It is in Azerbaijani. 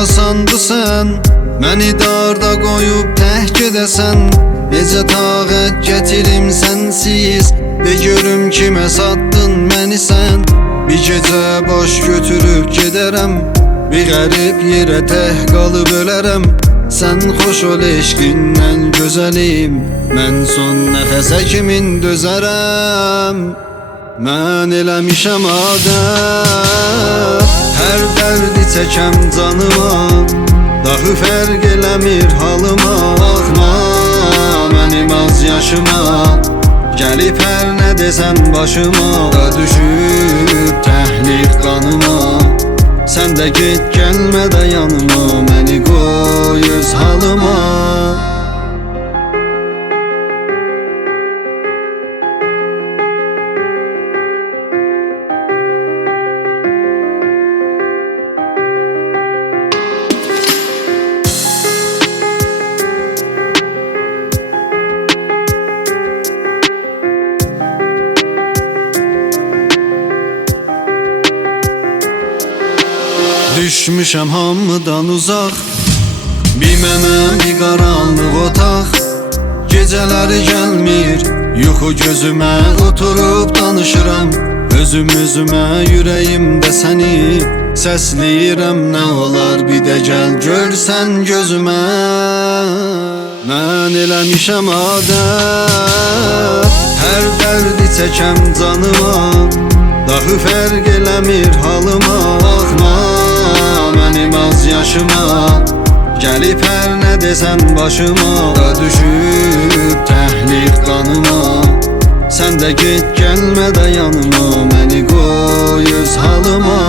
asandı sən məni darda qoyub tək gedəsən. Necə taqət gətirim sənsiz, de görüm kimə satdın məni sən. Bir gecə baş götürüb gedərəm, bir qərib yerə tək qalıb ölərəm. Sən xoş ol eşqindən gözəlim, mən son nəfəsə kimin dözərəm. Mən eləmişəm adət, hər dərdi çəkəm canıma. Daxı fərq eləmir halıma, baxma mənim az yaşıma. Gəlib hər nə desən başıma, da düşüb təhliq qanıma. Sən də get gəlmə də yanıma, məni qoy öz halıma. Düşmüşəm hamıdan uzaq, bir mənəm bir qaranlıq otaq. Gecələri gəlmir yuxu gözümə, oturub danışıram özüm özümə. Ürəyimdə səni səsləyirəm, nə olar bir də gəl görsən gözümə. Mən eləmişəm adət, hər dərdi çəkəm canıma. Daxı fərq eləmir halıma, baxma mənim az yaşıma. Gəlib hər nə desən başıma, da düşüb təhliq qanıma. Sən də get gəlmə də yanıma, məni qoy öz halıma.